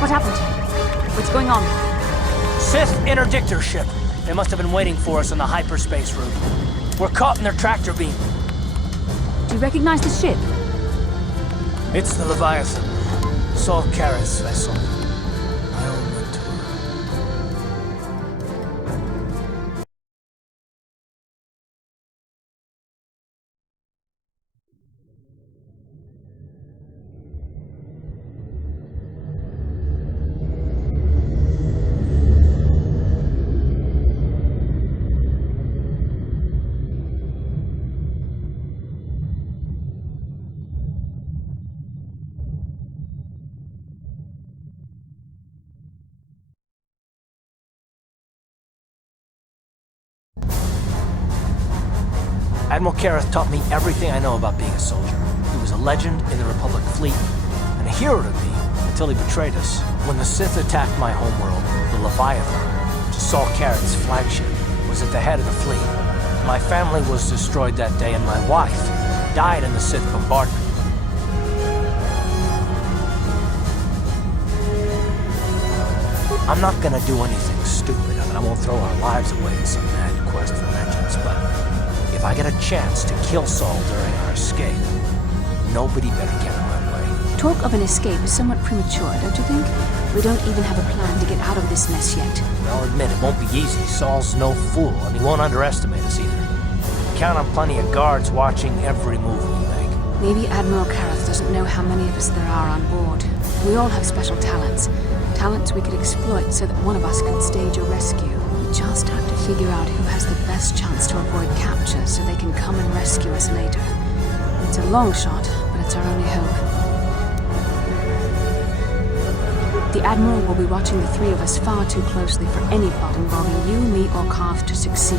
What happened? What's going on? Sith interdictor ship. They must have been waiting for us on the hyperspace route. We're caught in their tractor beam. Do you recognize the ship? It's the Leviathan. Saul Kara's vessel. My old mentor. Admiral Kareth taught me everything I know about being a soldier. He was a legend in the Republic fleet, and a hero to me until he betrayed us. When the Sith attacked my homeworld, the Leviathan, which is Saul Kareth's flagship, was at the head of the fleet. My family was destroyed that day, and my wife died in the Sith bombardment. I'm not gonna do anything stupid, and I won't throw our lives away in some mad quest for vengeance, but if I get a chance to kill Saul during our escape, nobody better get in my way. Talk of an escape is somewhat premature, don't you think? We don't even have a plan to get out of this mess yet. I'll admit it won't be easy. Saul's no fool, and he won't underestimate us either. Count on plenty of guards watching every move we make. Maybe Admiral Kareth doesn't know how many of us there are on board. We all have special talents. Talents we could exploit so that one of us could stage a rescue. We just have to figure out who has the best chance to avoid capture so they can come and rescue us later. It's a long shot, but it's our only hope. The Admiral will be watching the three of us far too closely for any plot involving you, me, or Karth to succeed.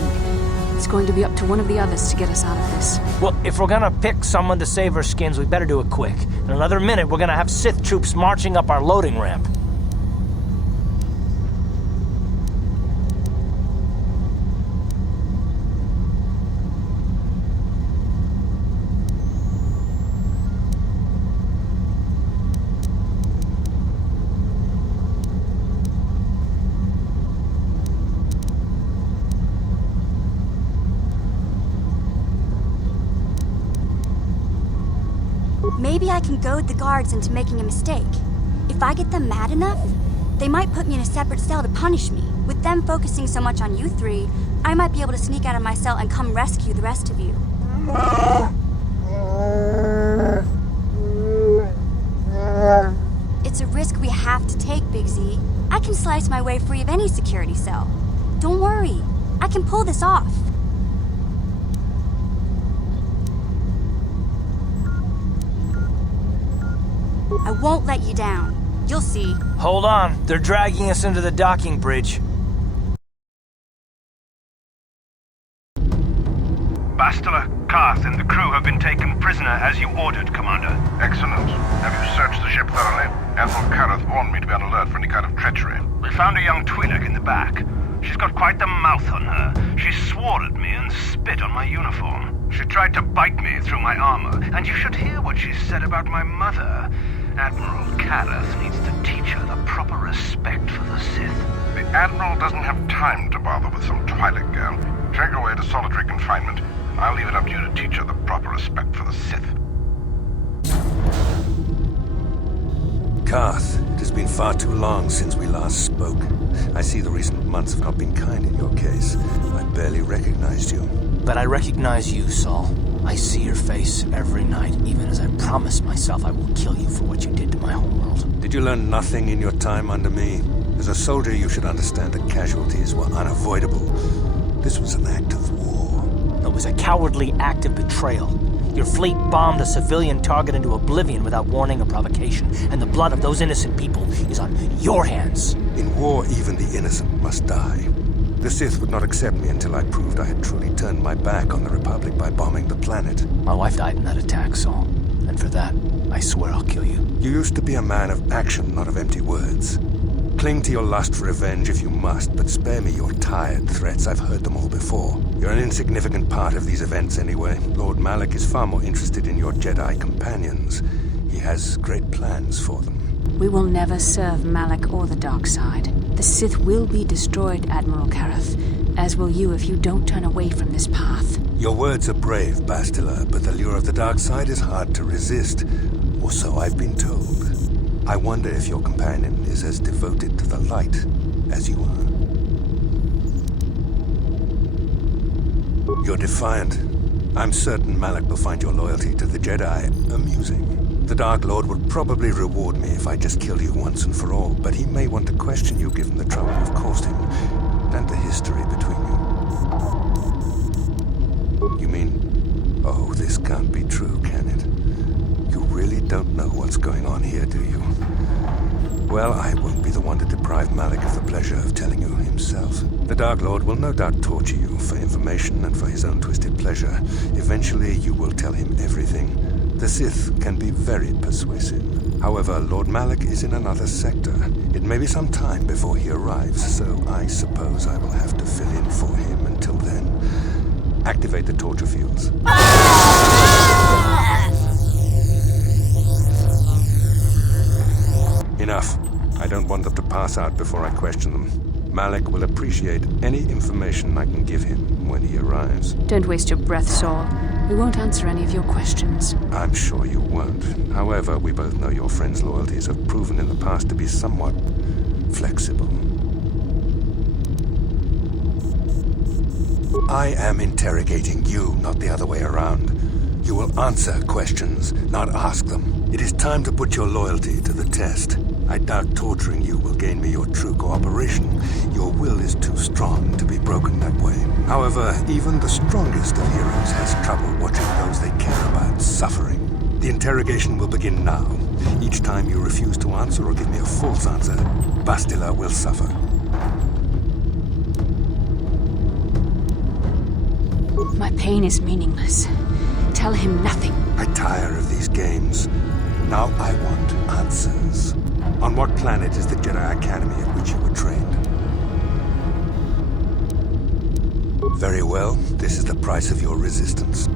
It's going to be up to one of the others to get us out of this. Well, if we're gonna pick someone to save our skins, we better do it quick. In another minute, we're gonna have Sith troops marching up our loading ramp. Maybe I can goad the guards into making a mistake. If I get them mad enough, they might put me in a separate cell to punish me. With them focusing so much on you three, I might be able to sneak out of my cell and come rescue the rest of you. It's a risk we have to take, Big Z. I can slice my way free of any security cell. Don't worry, I can pull this off. I won't let you down. You'll see. Hold on, they're dragging us into the docking bridge. Bastila, Karth, and the crew have been taken prisoner as you ordered, Commander. Excellent. Have you searched the ship thoroughly? Admiral Kareth warned me to be on alert for any kind of treachery. We found a young Twi'lek in the back. She's got quite the mouth on her. She swore at me and spit on my uniform. She tried to bite me through my armor, and you should hear what she said about my mother. Admiral Kareth needs to teach her the proper respect for the Sith. The Admiral doesn't have time to bother with some Twi'lek girl. Take her away to solitary confinement. I'll leave it up to you to teach her the proper respect for the Sith. Karth, it has been far too long since we last spoke. I see the recent months have not been kind in your case. I barely recognized you. But I recognize you, Saul. I see your face every night, even as I promised myself I will kill you for what you did to my homeworld. Did you learn nothing in your time under me? As a soldier, you should understand that casualties were unavoidable. This was an act of war. It was a cowardly act of betrayal. Your fleet bombed a civilian target into oblivion without warning or provocation, and the blood of those innocent people is on your hands. In war, even the innocent must die. The Sith would not accept me until I proved I had truly turned my back on the Republic by bombing the planet. My wife died in that attack, Saul. And for that, I swear I'll kill you. You used to be a man of action, not of empty words. Cling to your lust for revenge if you must, but spare me your tired threats. I've heard them all before. You're an insignificant part of these events anyway. Lord Malak is far more interested in your Jedi companions. He has great plans for them. We will never serve Malak or the dark side. The Sith will be destroyed, Admiral Kareth, as will you if you don't turn away from this path. Your words are brave, Bastila, but the lure of the dark side is hard to resist. Or so I've been told. I wonder if your companion is as devoted to the light as you are. You're defiant. I'm certain Malak will find your loyalty to the Jedi amusing. The Dark Lord would probably reward me if I just killed you once and for all, but he may want to question you given the trouble you've caused him, and the history between you. You mean, oh, this can't be true, can it? You really don't know what's going on here, do you? Well, I won't be the one to deprive Malak of the pleasure of telling you himself. The Dark Lord will no doubt torture you for information and for his own twisted pleasure. Eventually, you will tell him everything. The Sith can be very persuasive. However, Lord Malak is in another sector. It may be some time before he arrives, so I suppose I will have to fill in for him until then. Activate the torture fields. Enough. I don't want them to pass out before I question them. Malak will appreciate any information I can give him when he arrives. Don't waste your breath, Saul. We won't answer any of your questions. I'm sure you won't. However, we both know your friend's loyalties have proven in the past to be somewhat flexible. I am interrogating you, not the other way around. You will answer questions, not ask them. It is time to put your loyalty to the test. I doubt torturing you will gain me your true cooperation. Your will is too strong to be broken that way. However, even the strongest of heroes has trouble watching those they care about suffering. The interrogation will begin now. Each time you refuse to answer or give me a false answer, Bastila will suffer. My pain is meaningless. Tell him nothing. I tire of these games. Now I want answers. On what planet is the Jedi Academy at which you were trained? Very well. This is the price of your resistance.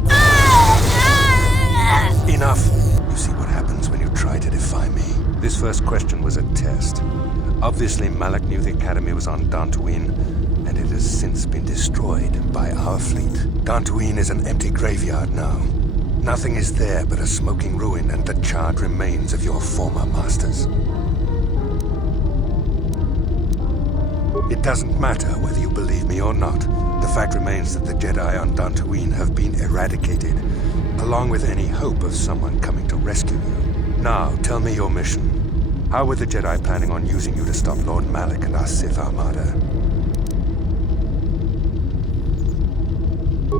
Enough! You see what happens when you try to defy me. This first question was a test. Obviously, Malak knew the Academy was on Dantooine, and it has since been destroyed by our fleet. Dantooine is an empty graveyard now. Nothing is there but a smoking ruin and the charred remains of your former masters. It doesn't matter whether you believe me or not. The fact remains that the Jedi on Dantooine have been eradicated, along with any hope of someone coming to rescue you. Now, tell me your mission. How were the Jedi planning on using you to stop Lord Malak and our Sith Armada?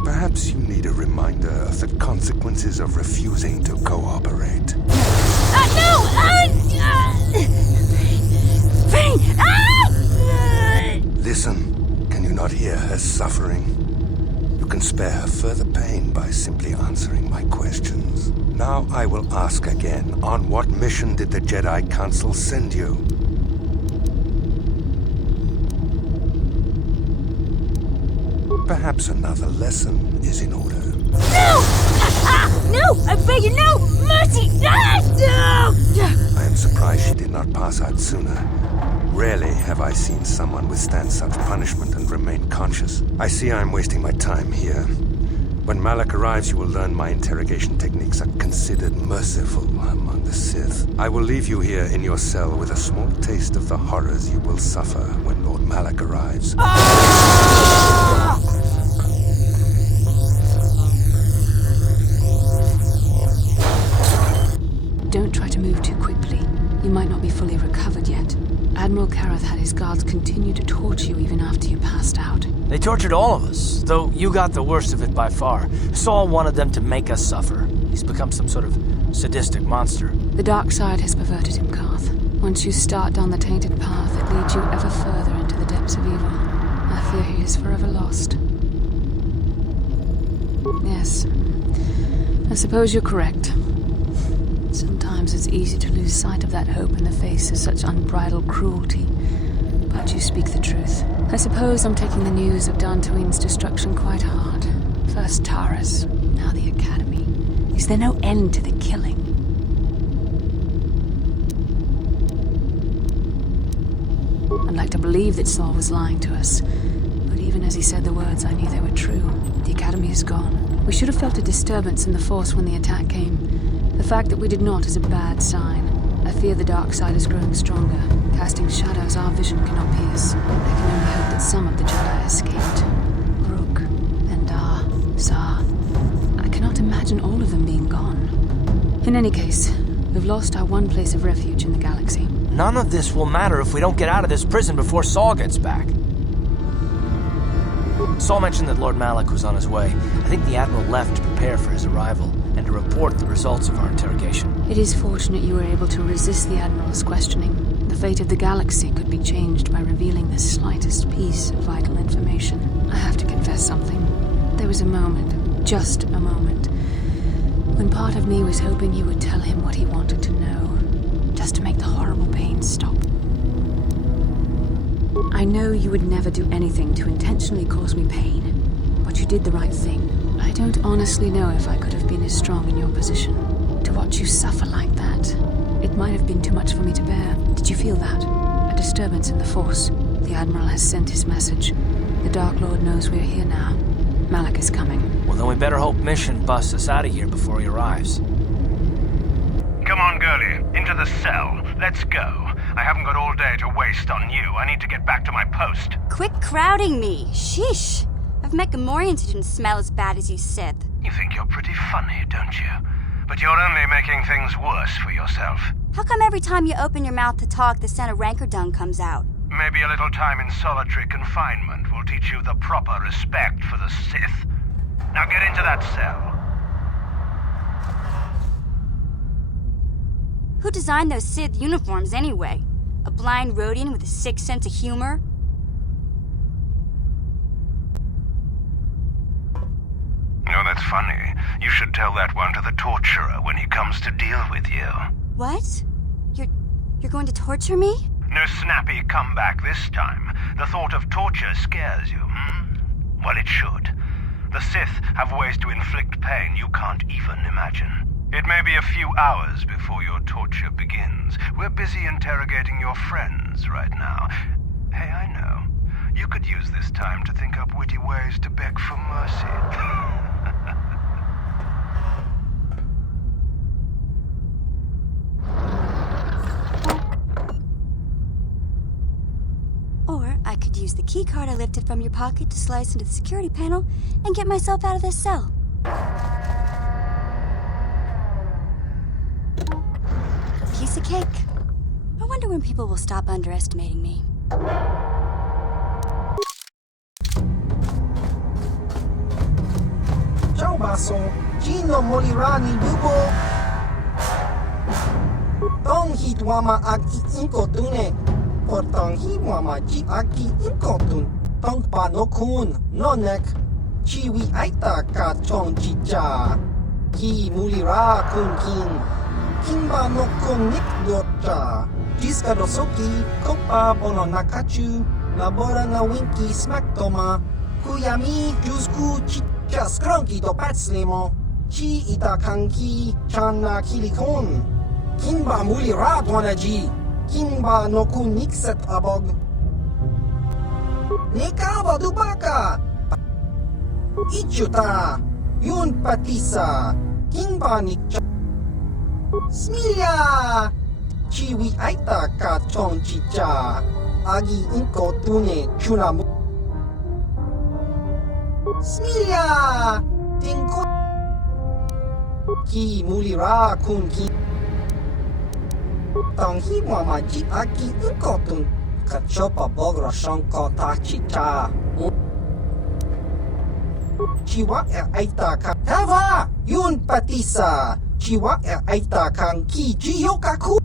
Perhaps you need a reminder of the consequences of refusing to cooperate. No! Pain! Listen, can you not hear her suffering? You can spare her further pain by simply answering my questions. Now I will ask again, on what mission did the Jedi Council send you? Perhaps another lesson is in order. No! No! I beg you, no! Mercy! No! I am surprised she did not pass out sooner. Rarely have I seen someone withstand such punishment and remain conscious. I see I'm wasting my time here. When Malak arrives, you will learn my interrogation techniques are considered merciful among the Sith. I will leave you here in your cell with a small taste of the horrors you will suffer when Lord Malak arrives. Don't try to move too quickly. You might not be fully recovered yet. Admiral Kareth had his guards continue to torture you even after you passed out. They tortured all of us, though you got the worst of it by far. Saul wanted them to make us suffer. He's become some sort of sadistic monster. The dark side has perverted him, Karth. Once you start down the tainted path, it leads you ever further into the depths of evil. I fear he is forever lost. Yes, I suppose you're correct. Sometimes it's easy to lose sight of that hope in the face of such unbridled cruelty. But you speak the truth. I suppose I'm taking the news of Dantooine's destruction quite hard. First Taris, now the Academy. Is there no end to the killing? I'd like to believe that Saul was lying to us. But even as he said the words, I knew they were true. The Academy is gone. We should have felt a disturbance in the Force when the attack came. The fact that we did not is a bad sign. I fear the dark side is growing stronger, casting shadows our vision cannot pierce. I can only hope that some of the Jedi escaped. Rook, Endar, Zar. I cannot imagine all of them being gone. In any case, we've lost our one place of refuge in the galaxy. None of this will matter if we don't get out of this prison before Saul gets back. Saul mentioned that Lord Malak was on his way. I think the Admiral left to prepare for his arrival and to report the results of our interrogation. It is fortunate you were able to resist the Admiral's questioning. The fate of the galaxy could be changed by revealing the slightest piece of vital information. I have to confess something. There was a moment, just a moment, when part of me was hoping you would tell him what he wanted to know, just to make the horrible pain stop. I know you would never do anything to intentionally cause me pain, but you did the right thing. I don't honestly know if I could have been as strong in your position. To watch you suffer like that, it might have been too much for me to bear. Did you feel that? A disturbance in the Force. The Admiral has sent his message. The Dark Lord knows we're here now. Malak is coming. Well, then we better hope Mission busts us out of here before he arrives. Come on, girlie. Into the cell. Let's go. I haven't got all day to waste on you. I need to get back to my post. Quit crowding me. Sheesh. I've met Gamorreans who didn't smell as bad as you said. You think you're pretty funny, don't you? But you're only making things worse for yourself. How come every time you open your mouth to talk, the scent of rancor dung comes out? Maybe a little time in solitary confinement will teach you the proper respect for the Sith. Now get into that cell. Who designed those Sith uniforms anyway? A blind Rhodian with a sick sense of humor? No, that's funny. You should tell that one to the torturer when he comes to deal with you. What? You're going to torture me? No snappy comeback this time. The thought of torture scares you, Well, it should. The Sith have ways to inflict pain you can't even imagine. It may be a few hours before your torture begins. We're busy interrogating your friends right now. Hey, I know. You could use this time to think up witty ways to beg for mercy. Or I could use the keycard I lifted from your pocket to slice into the security panel and get myself out of this cell. Piece of cake. I wonder when people will stop underestimating me. Ciao basso, Gino Molirani Dubo. Tong hit wama ag inkotune. Portong hi wama ji aki inkotun. Tong pa no kun, no nek. Chiwi aita ka chong chicha. Ki mulira kun kin. Kimba no kun nik yocha. Jiska dosoki, kopa bono nakachu. Labora na winki smack toma. Kuyami jusku chicha skronki do patslemo. Chi ita kanki chana kilikon. Kimba mulira dwanaji. Kimba no kun nikset abog. Nikaba dubaka. Ichuta. Yun patisa. Kinbanik Smilia. Chiwi aita ka chong chicha. Agi inko tune chunamu. Smilia. Tingko. Ki mulira kun ki. Tanghi mama ji aki inko tun. Kachopa bogra shanko ta chicha. Chiwa aita ka. Hava! Yun patisa. Chiwa aita kang ki jiyokaku.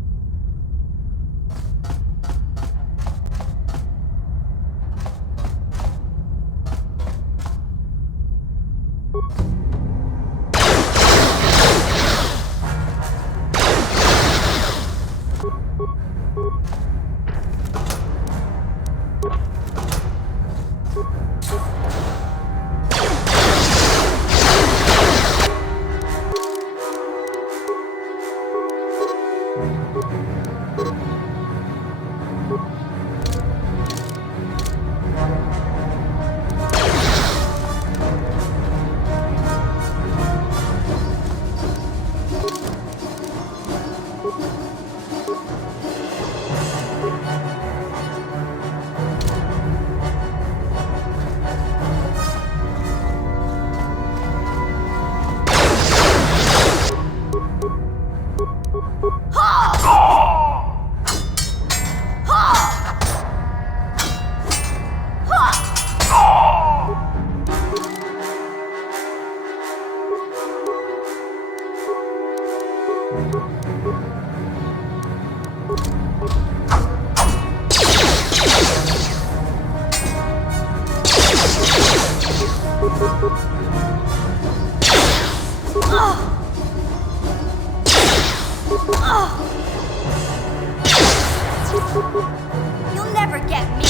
You'll never get me.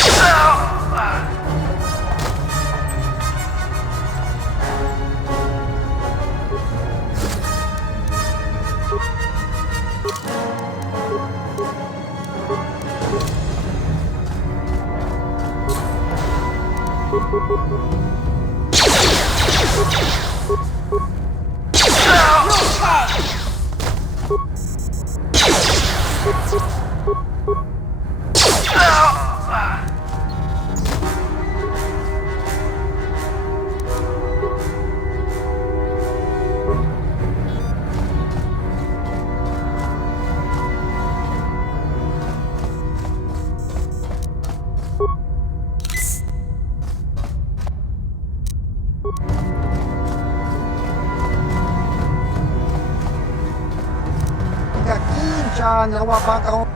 Kakincha nawabaka.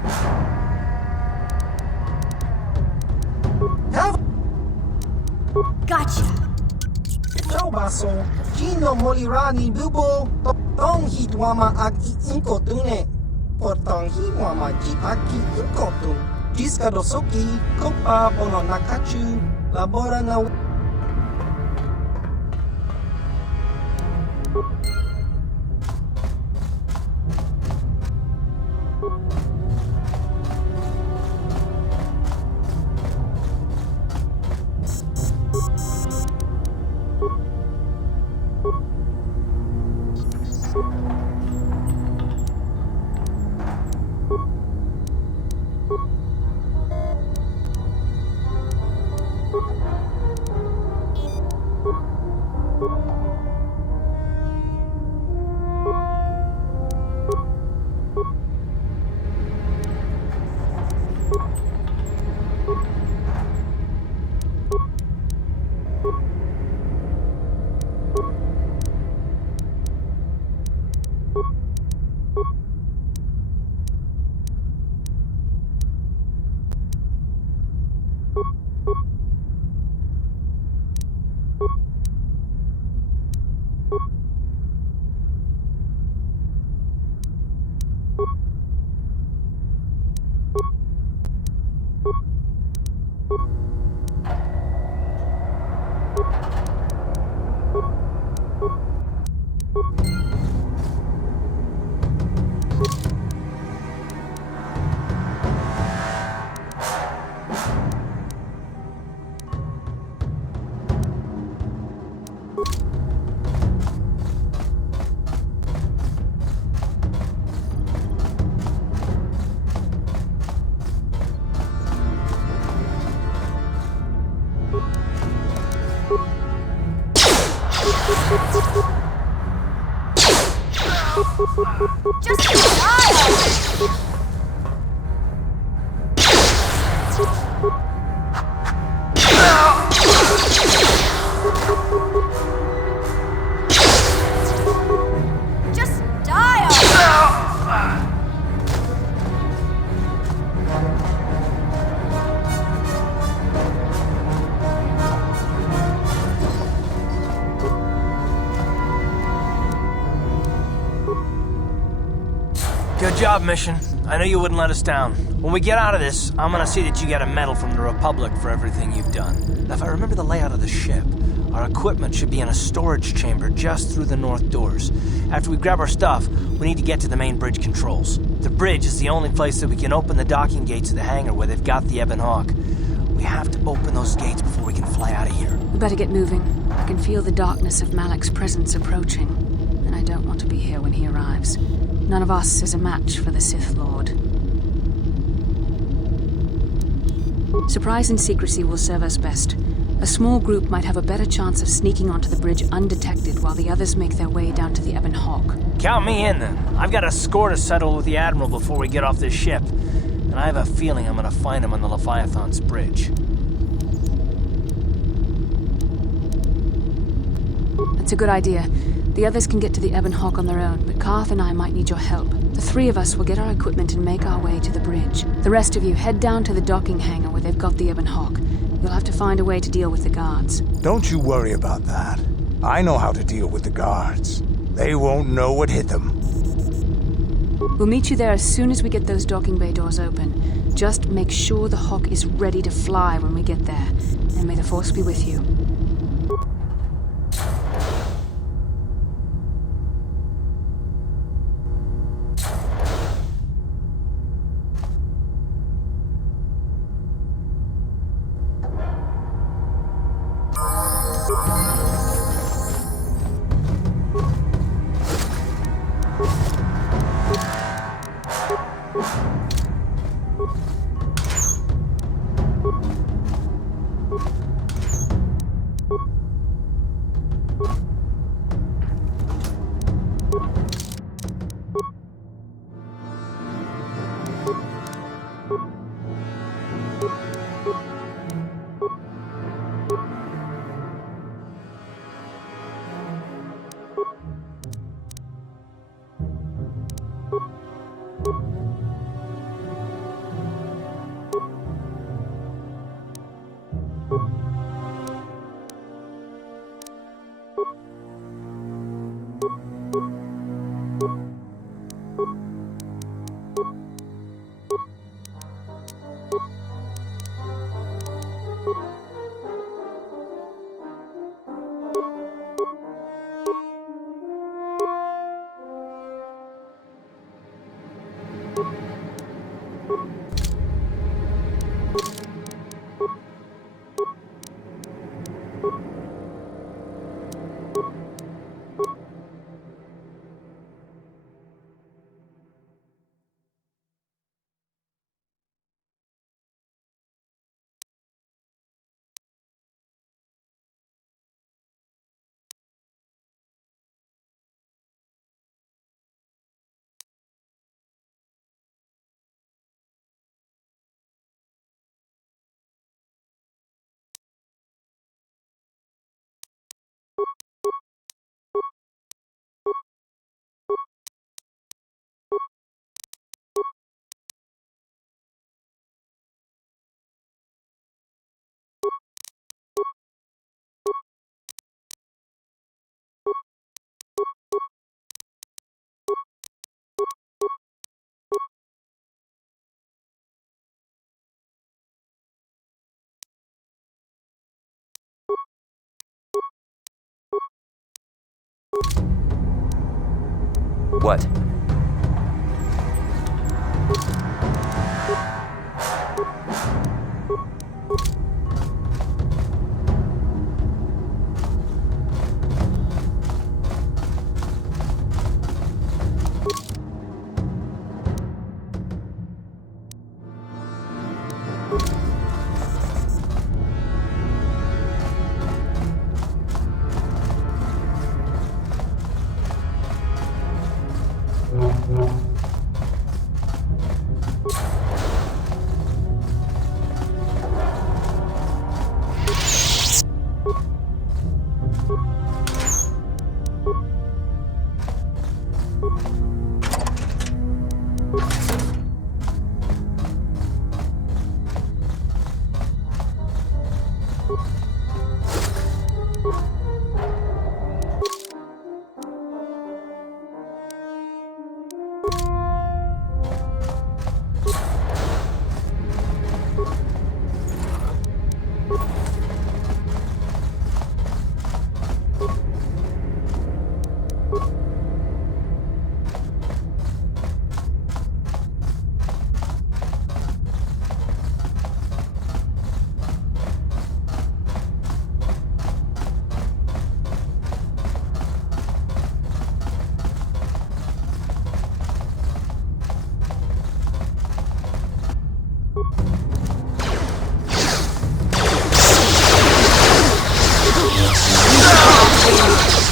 Have Gotcha. Chobaso. Chino molirani bubo. Tong hitwama ag iinkotune. Portang hiwama ji aki inkotun. Jiska dosoki. Kopa bono nakachu. Labora na. Just die! Just die! Good job, Mission. I know you wouldn't let us down. When we get out of this, I'm gonna see that you get a medal from the Republic for everything you've done. If I remember the layout of the ship, our equipment should be in a storage chamber just through the north doors. After we grab our stuff, we need to get to the main bridge controls. The bridge is the only place that we can open the docking gates of the hangar where they've got the Ebon Hawk. We have to open those gates before we can fly out of here. We better get moving. I can feel the darkness of Malak's presence approaching, and I don't want to be here when he arrives. None of us is a match for the Sith Lord. Surprise and secrecy will serve us best. A small group might have a better chance of sneaking onto the bridge undetected while the others make their way down to the Ebon Hawk. Count me in, then. I've got a score to settle with the Admiral before we get off this ship. And I have a feeling I'm gonna find him on the Leviathan's bridge. That's a good idea. The others can get to the Ebon Hawk on their own, but Karth and I might need your help. The three of us will get our equipment and make our way to the bridge. The rest of you head down to the docking hangar where they've got the Ebon Hawk. You'll have to find a way to deal with the guards. Don't you worry about that. I know how to deal with the guards. They won't know what hit them. We'll meet you there as soon as we get those docking bay doors open. Just make sure the Hawk is ready to fly when we get there. And may the Force be with you. What?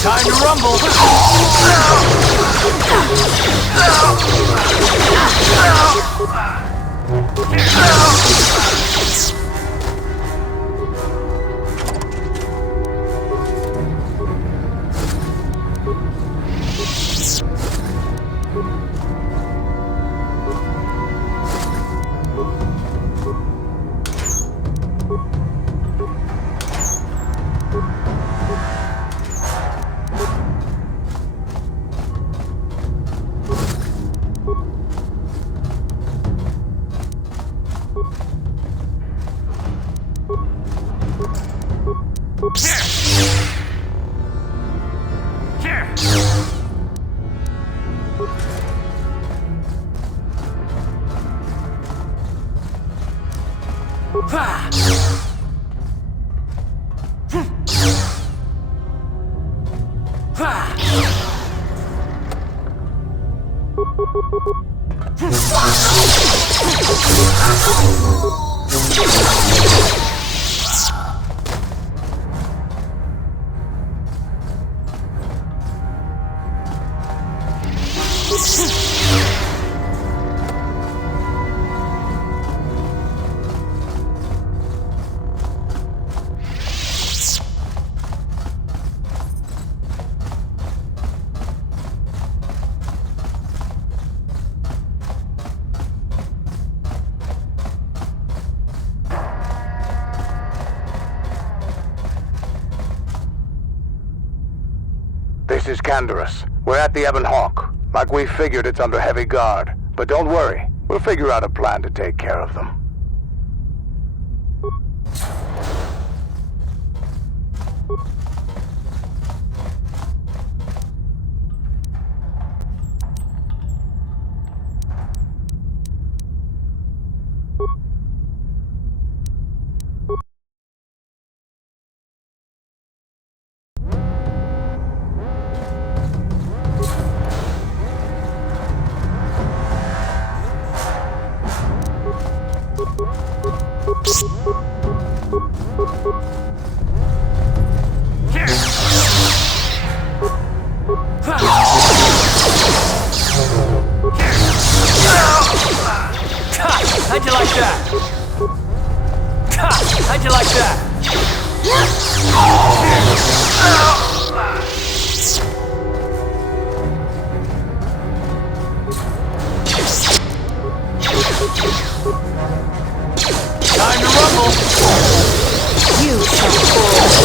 Time to rumble! This is Canderous. We're at the Ebon Hawk. Like we figured, it's under heavy guard. But don't worry, we'll figure out a plan to take care of them. How'd you like that? How'd you like that? Time to rumble! You shall fall.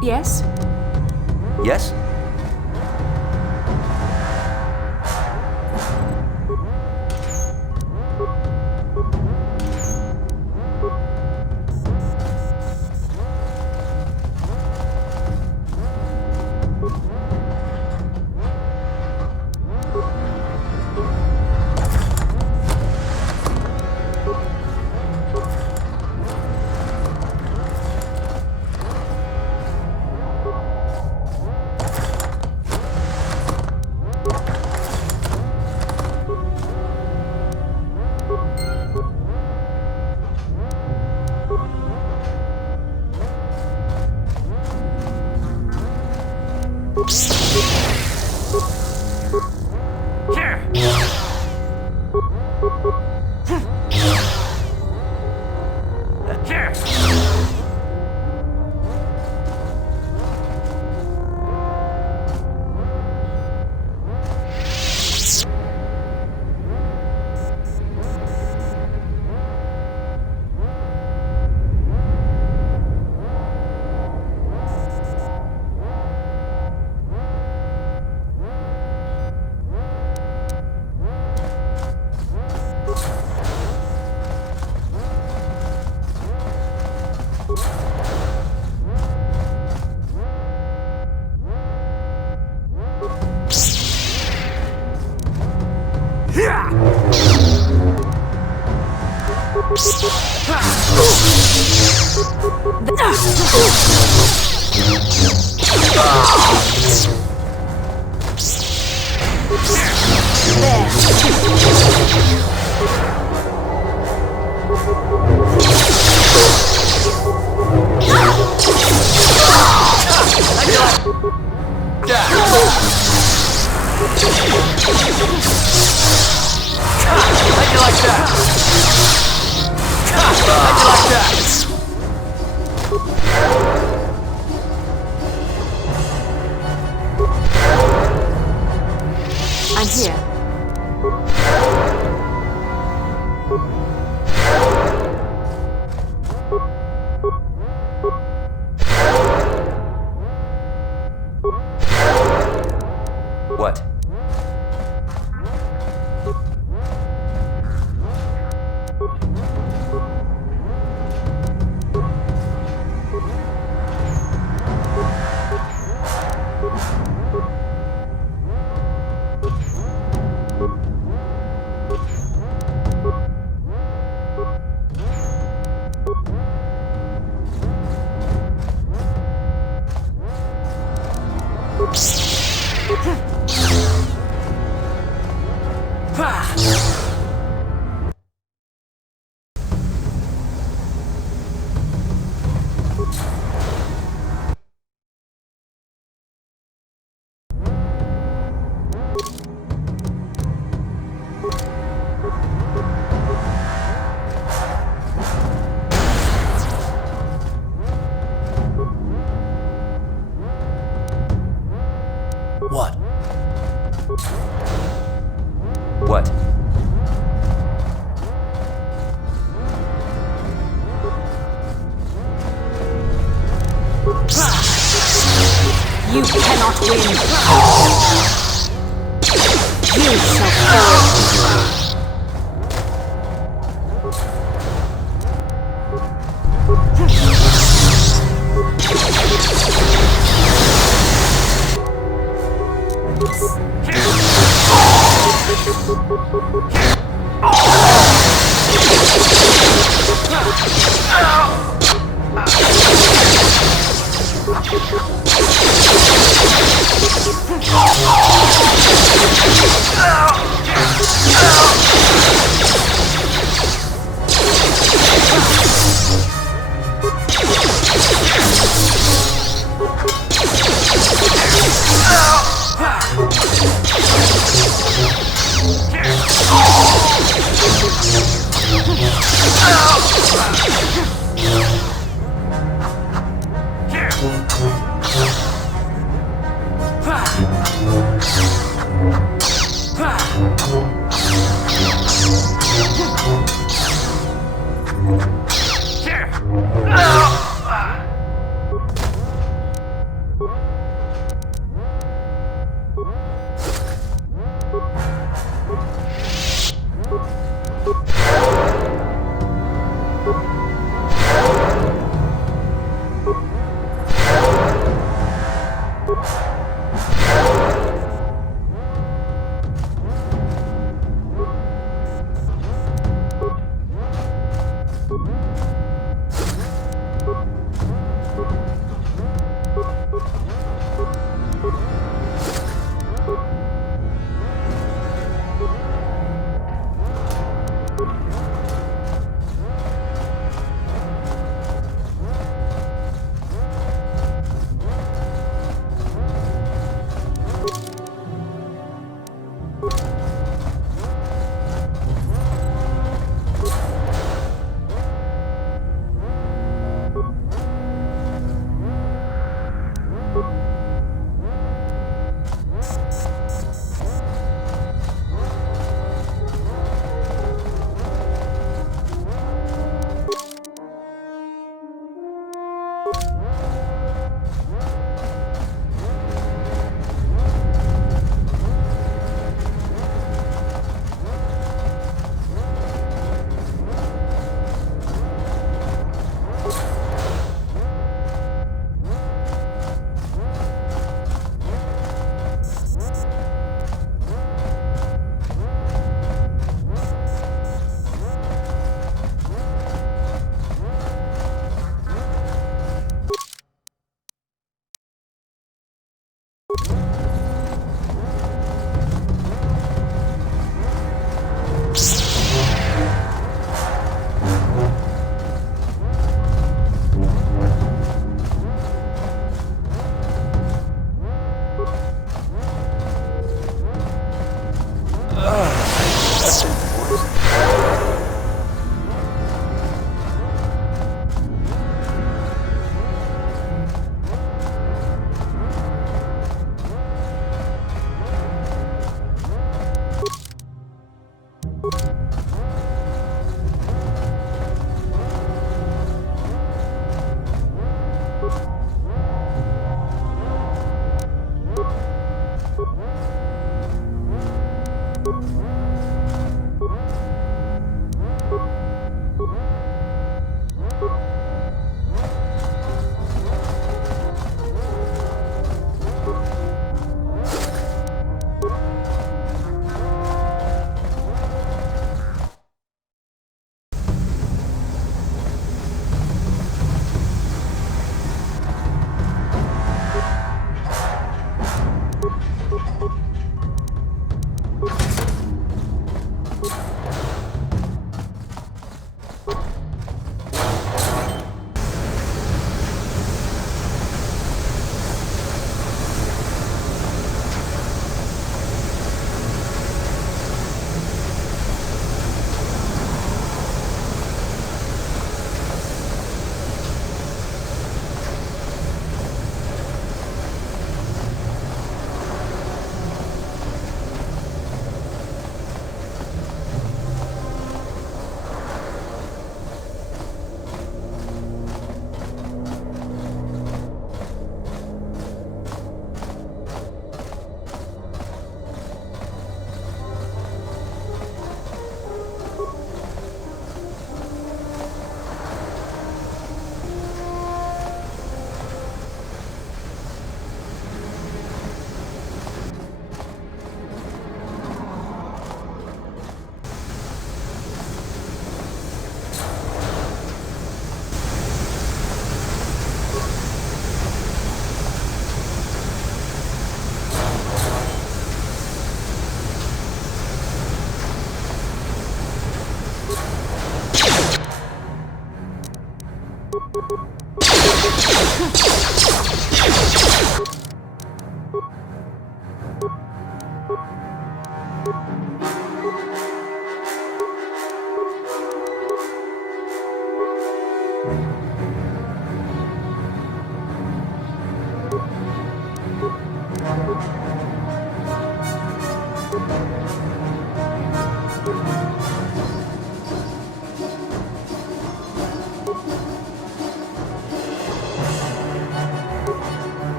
Yes? Yes? I'm here. What? What? What? You cannot win. You shall fall.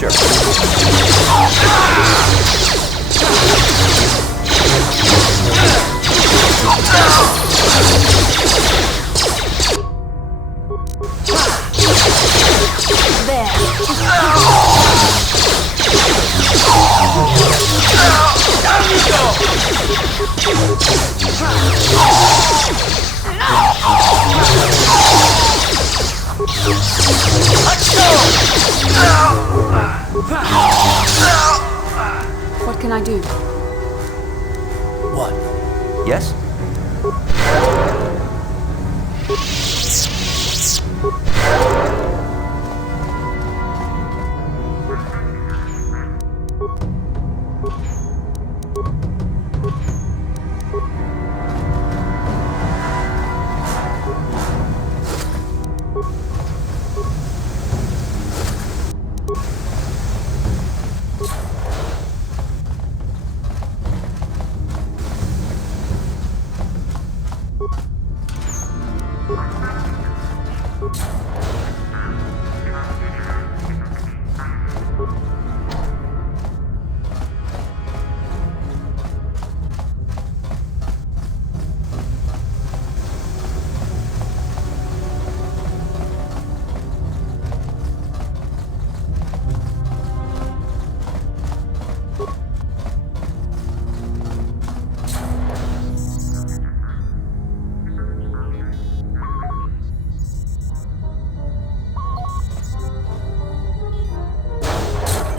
Sure. What can I do? What? Yes?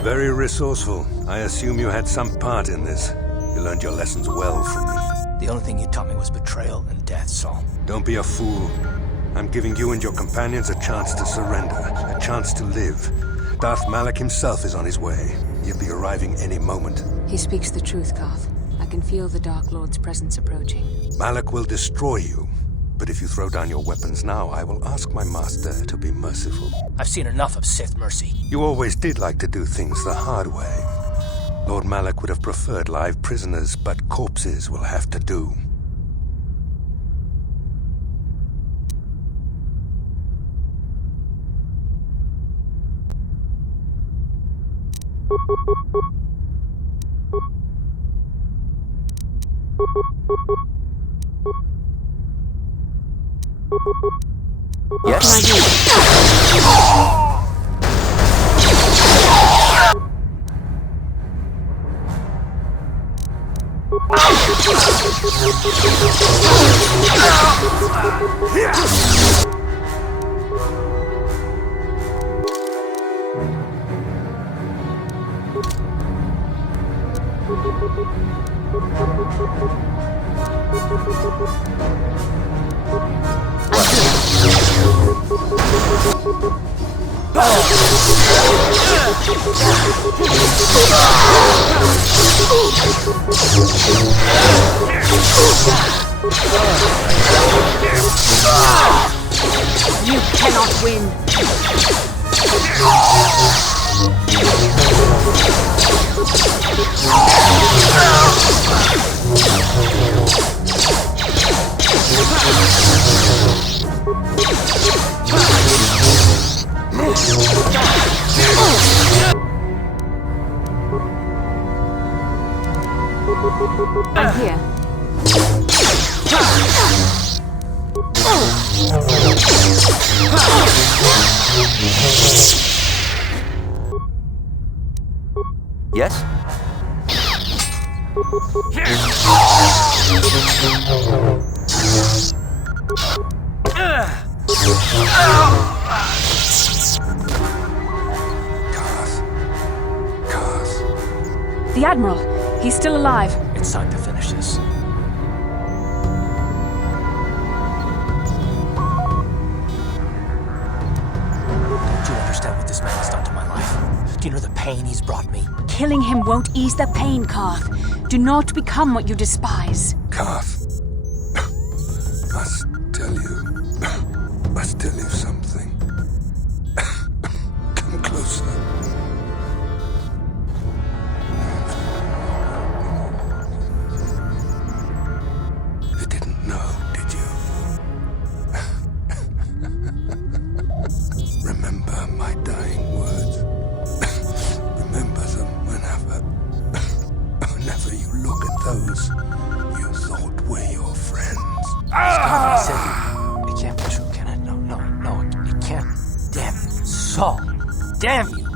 Very resourceful. I assume you had some part in this. You learned your lessons well from me. The only thing you taught me was betrayal and death, Saul. Don't be a fool. I'm giving you and your companions a chance to surrender, a chance to live. Darth Malak himself is on his way. He'll be arriving any moment. He speaks the truth, Garth. I can feel the Dark Lord's presence approaching. Malak will destroy you. But if you throw down your weapons now, I will ask my master to be merciful. I've seen enough of Sith mercy. You always did like to do things the hard way. Lord Malak would have preferred live prisoners, but corpses will have to do. Yes? You cannot win. I'm here. Yes? Darth. The Admiral. He's still alive. It's time to finish this. Don't you understand what this man has done to my life? Do you know the pain he's brought me? Killing him won't ease the pain, Karth. Do not become what you despise. Darth. Must tell you something. Come closer. You didn't know, did you? Remember my dying words. Remember them whenever you look at those you thought were your friends. I said it can't be true, can it? No, it can't. Damn you, Saul. Damn you.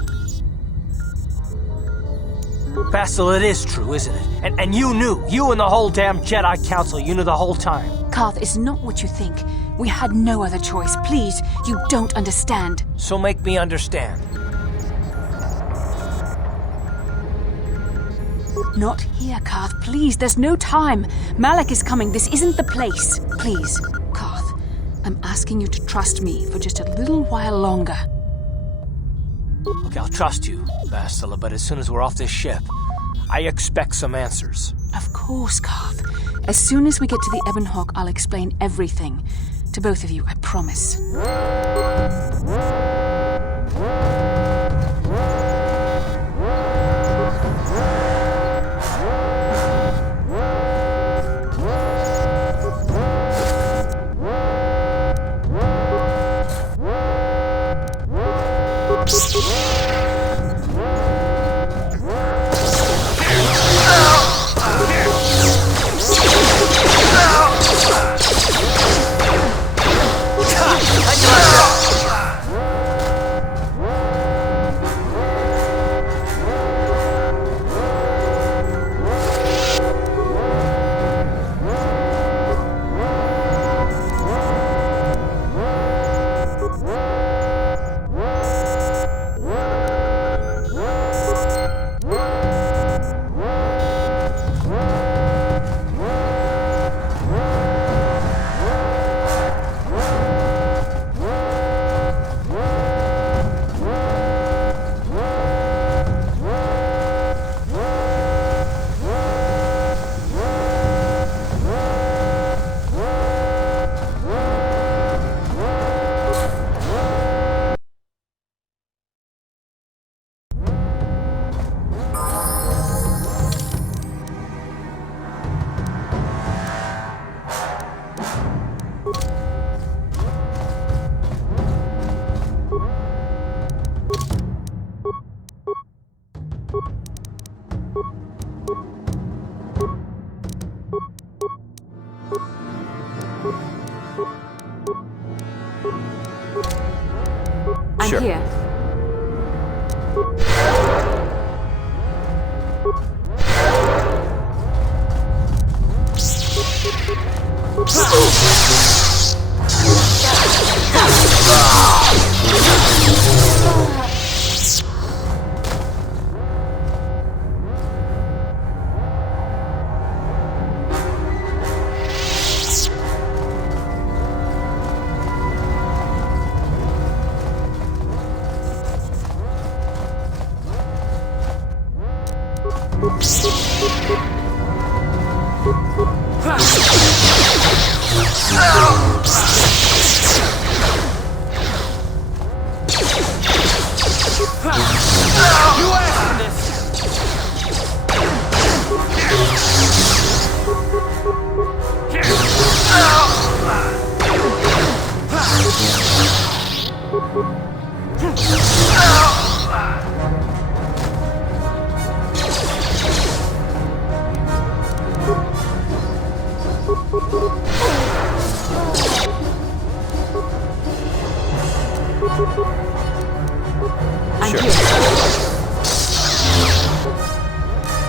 Basil, it is true, isn't it? And you knew. You and the whole damn Jedi Council, you knew the whole time. Karth, it's not what you think. We had no other choice. Please, you don't understand. So make me understand. Not here, Karth. Please, there's no time. Malak is coming. This isn't the place. Please, Karth, I'm asking you to trust me for just a little while longer. Okay, I'll trust you, Bastila, but as soon as we're off this ship, I expect some answers. Of course, Karth. As soon as we get to the Ebon Hawk, I'll explain everything. To both of you, I promise. I'm Sure. here.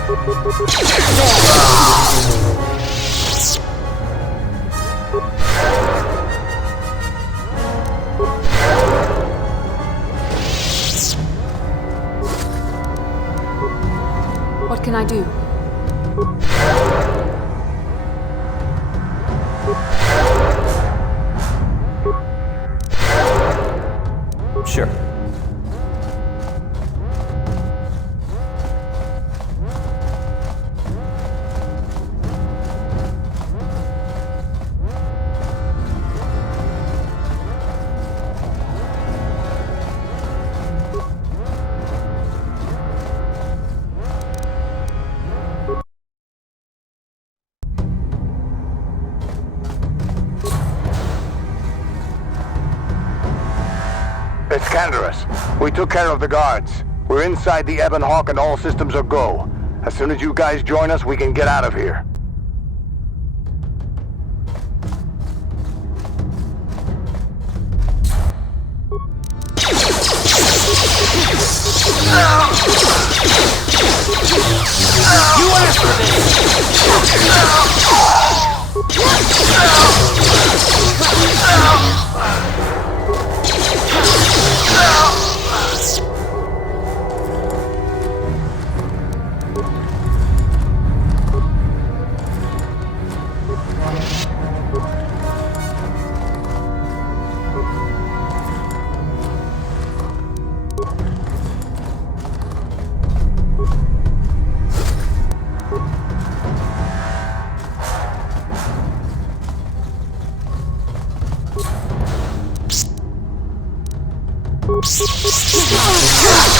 What can I do? Sure. It's Canderous. We took care of the guards. We're inside the Ebon Hawk and all systems are go. As soon as you guys join us, we can get out of here. You asked for this!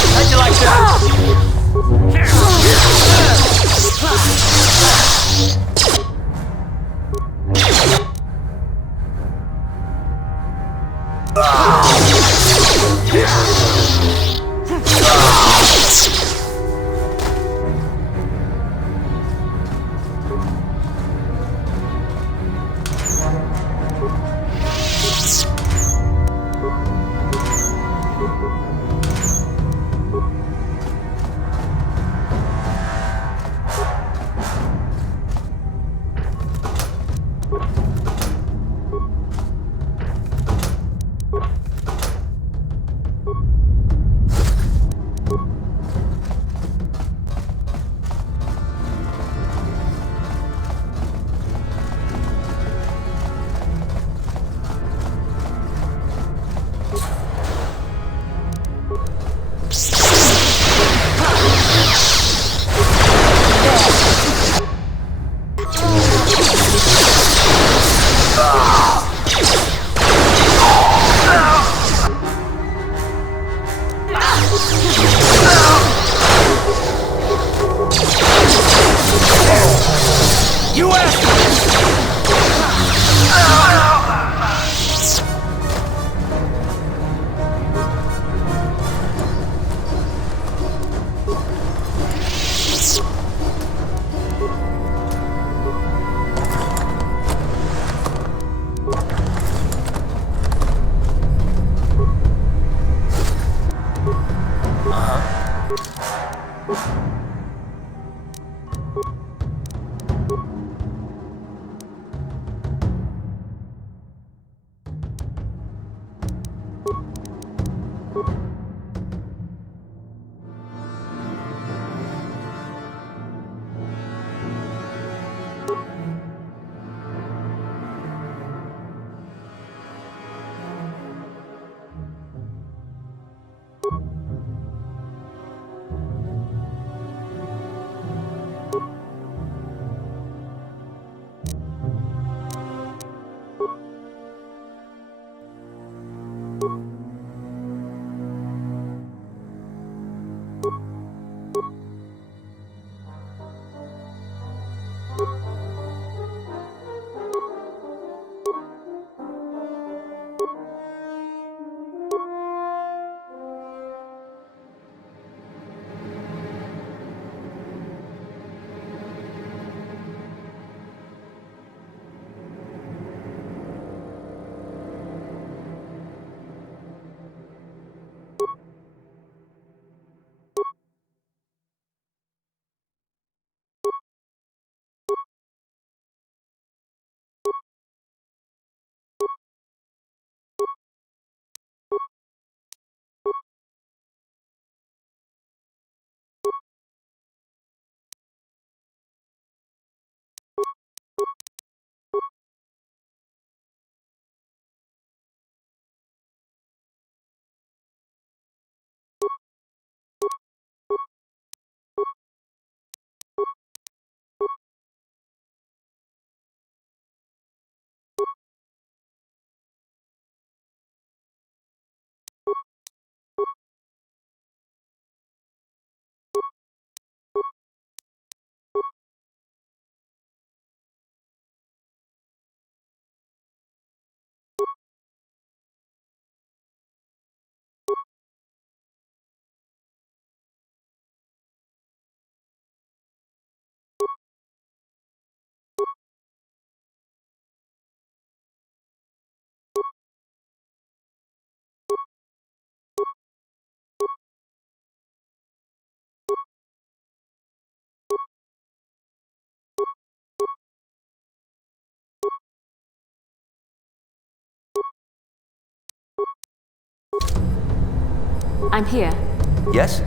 How'd you like that? You asked for this! I'm here. Yes?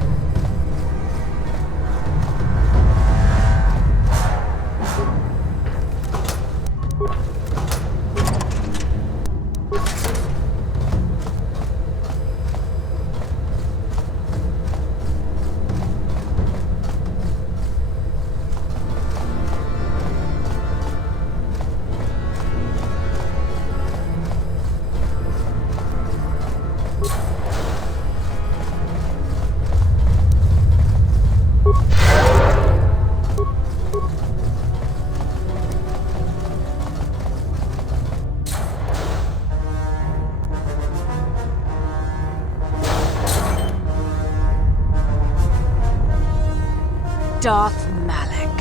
Darth Malak.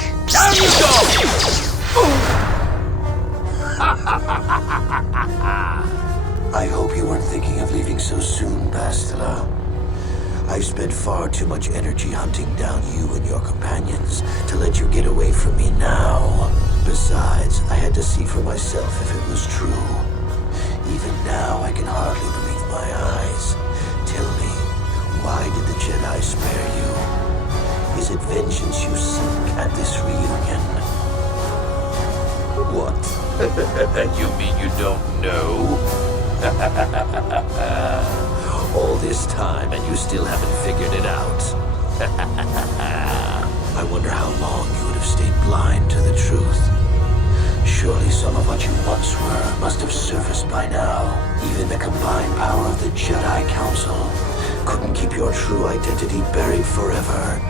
I hope you weren't thinking of leaving so soon, Bastila. I've spent far too much energy hunting down you and your companions to let you get away from me now. Besides, I had to see for myself if it was true. Even now, I can hardly believe my eyes. Tell me, why did the Jedi spare you? Is it vengeance you seek at this reunion? What? You mean you don't know? All this time and you still haven't figured it out. I wonder how long you would have stayed blind to the truth. Surely some of what you once were must have surfaced by now. Even the combined power of the Jedi Council couldn't keep your true identity buried forever,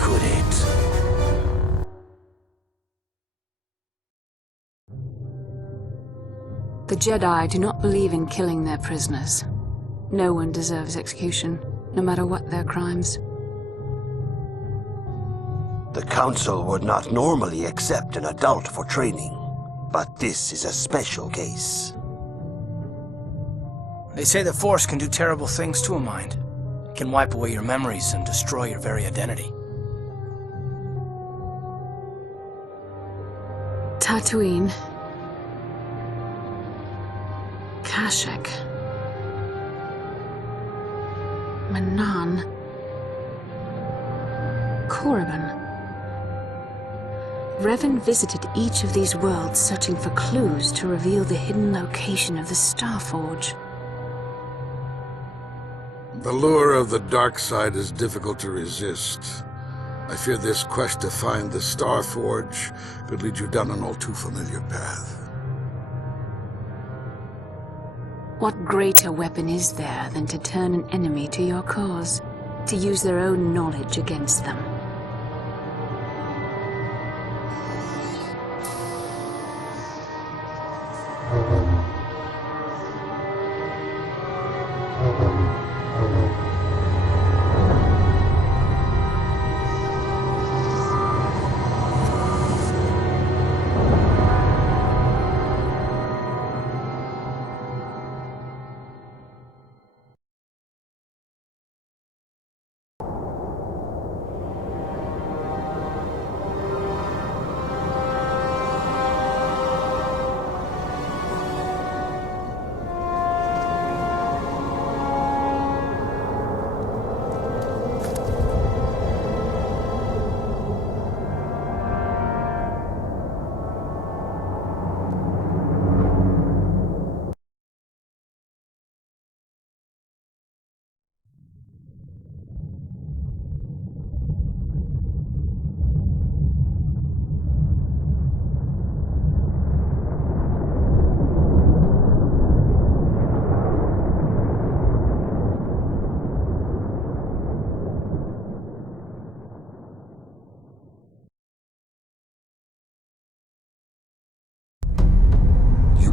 could it? The Jedi do not believe in killing their prisoners. No one deserves execution, no matter what their crimes. The Council would not normally accept an adult for training, but this is a special case. They say the Force can do terrible things to a mind. It can wipe away your memories and destroy your very identity. Tatooine. Kashyyyk. Manaan. Korriban. Revan visited each of these worlds searching for clues to reveal the hidden location of the Starforge. The lure of the dark side is difficult to resist. I fear this quest to find the Starforge could lead you down an all too familiar path. What greater weapon is there than to turn an enemy to your cause, to use their own knowledge against them?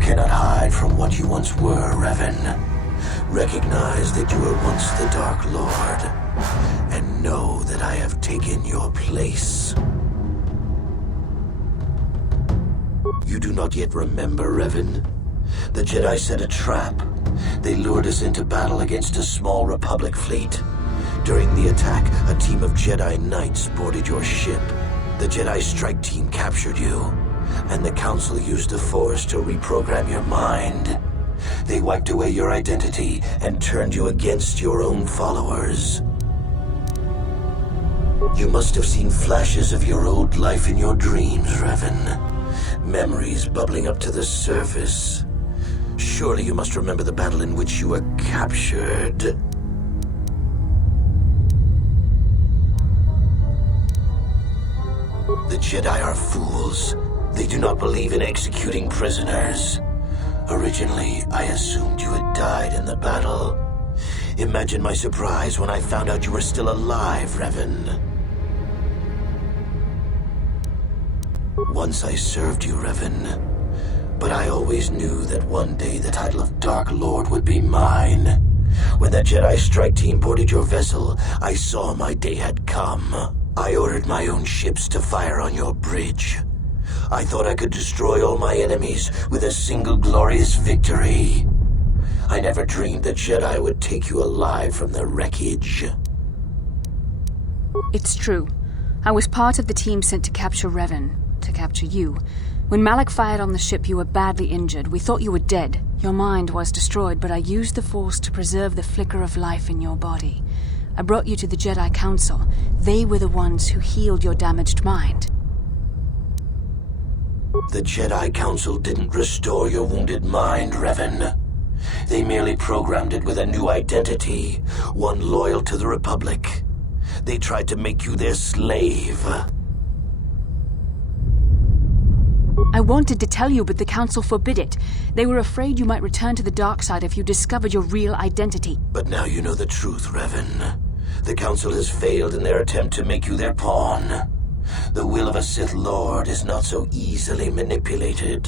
Cannot hide from what you once were, Revan. Recognize that you were once the Dark Lord, and know that I have taken your place. You do not yet remember, Revan? The Jedi set a trap. They lured us into battle against a small Republic fleet. During the attack, a team of Jedi Knights boarded your ship. The Jedi strike team captured you, and the Council used the Force to reprogram your mind. They wiped away your identity and turned you against your own followers. You must have seen flashes of your old life in your dreams, Revan. Memories bubbling up to the surface. Surely you must remember the battle in which you were captured. The Jedi are fools. They do not believe in executing prisoners. Originally, I assumed you had died in the battle. Imagine my surprise when I found out you were still alive, Revan. Once I served you, Revan. But I always knew that one day the title of Dark Lord would be mine. When the Jedi strike team boarded your vessel, I saw my day had come. I ordered my own ships to fire on your bridge. I thought I could destroy all my enemies with a single glorious victory. I never dreamed the Jedi would take you alive from the wreckage. It's true. I was part of the team sent to capture Revan, to capture you. When Malak fired on the ship, you were badly injured. We thought you were dead. Your mind was destroyed, but I used the Force to preserve the flicker of life in your body. I brought you to the Jedi Council. They were the ones who healed your damaged mind. The Jedi Council didn't restore your wounded mind, Revan. They merely programmed it with a new identity, one loyal to the Republic. They tried to make you their slave. I wanted to tell you, but the Council forbid it. They were afraid you might return to the dark side if you discovered your real identity. But now you know the truth, Revan. The Council has failed in their attempt to make you their pawn. The will of a Sith Lord is not so easily manipulated.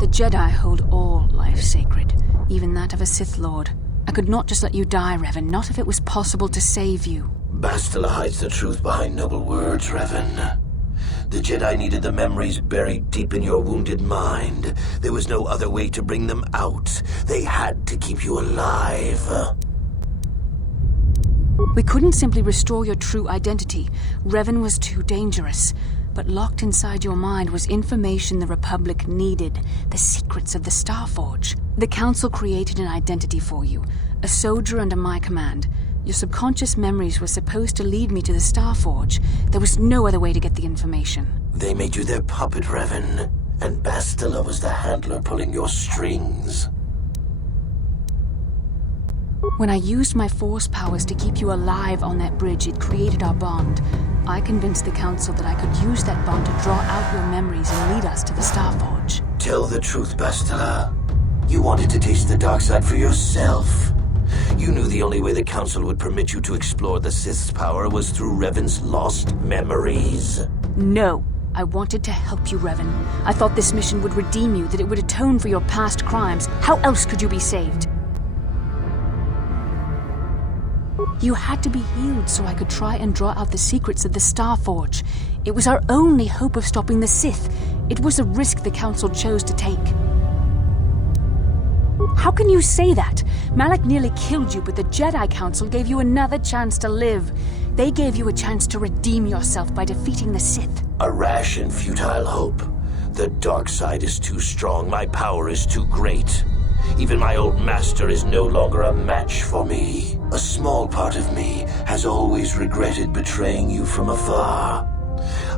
The Jedi hold all life sacred, even that of a Sith Lord. I could not just let you die, Revan, not if it was possible to save you. Bastila hides the truth behind noble words, Revan. The Jedi needed the memories buried deep in your wounded mind. There was no other way to bring them out. They had to keep you alive. We couldn't simply restore your true identity. Revan was too dangerous. But locked inside your mind was information the Republic needed, the secrets of the Starforge. The Council created an identity for you, a soldier under my command. Your subconscious memories were supposed to lead me to the Starforge. There was no other way to get the information. They made you their puppet, Revan, and Bastila was the handler pulling your strings. When I used my Force powers to keep you alive on that bridge, it created our bond. I convinced the Council that I could use that bond to draw out your memories and lead us to the Starforge. Tell the truth, Bastila. You wanted to taste the dark side for yourself. You knew the only way the Council would permit you to explore the Sith's power was through Revan's lost memories. No. I wanted to help you, Revan. I thought this mission would redeem you, that it would atone for your past crimes. How else could you be saved? You had to be healed so I could try and draw out the secrets of the Starforge. It was our only hope of stopping the Sith. It was a risk the Council chose to take. How can you say that? Malak nearly killed you, but the Jedi Council gave you another chance to live. They gave you a chance to redeem yourself by defeating the Sith. A rash and futile hope. The dark side is too strong. My power is too great. Even my old master is no longer a match for me. A small part of me has always regretted betraying you from afar.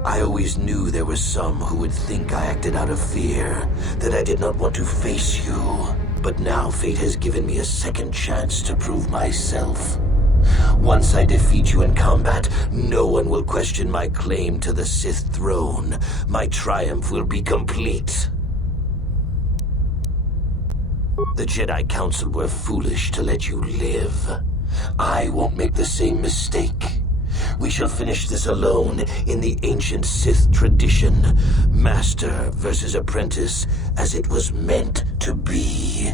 I always knew there were some who would think I acted out of fear, that I did not want to face you. But now fate has given me a second chance to prove myself. Once I defeat you in combat, no one will question my claim to the Sith throne. My triumph will be complete. The Jedi Council were foolish to let you live. I won't make the same mistake. We shall finish this alone in the ancient Sith tradition. Master versus apprentice, as it was meant to be.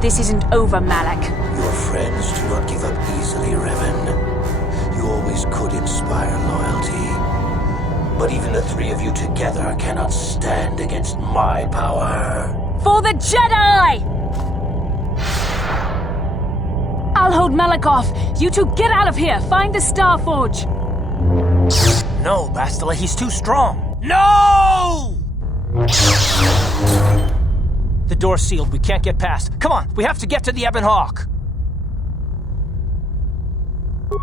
This isn't over, Malak. Your friends do not give up easily, Revan. You always could inspire loyalty. But even the three of you together cannot stand against my power. For the Jedi! I'll hold Malak off. You two get out of here. Find the Star Forge. No, Bastila, he's too strong. No! The door's sealed. We can't get past. Come on, we have to get to the Ebon Hawk.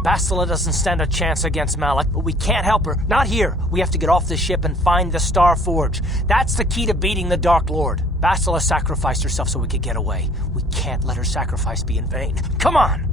Bastila doesn't stand a chance against Malak, but we can't help her. Not here. We have to get off the ship and find the Star Forge. That's the key to beating the Dark Lord. Bastila sacrificed herself so we could get away. We can't let her sacrifice be in vain. Come on!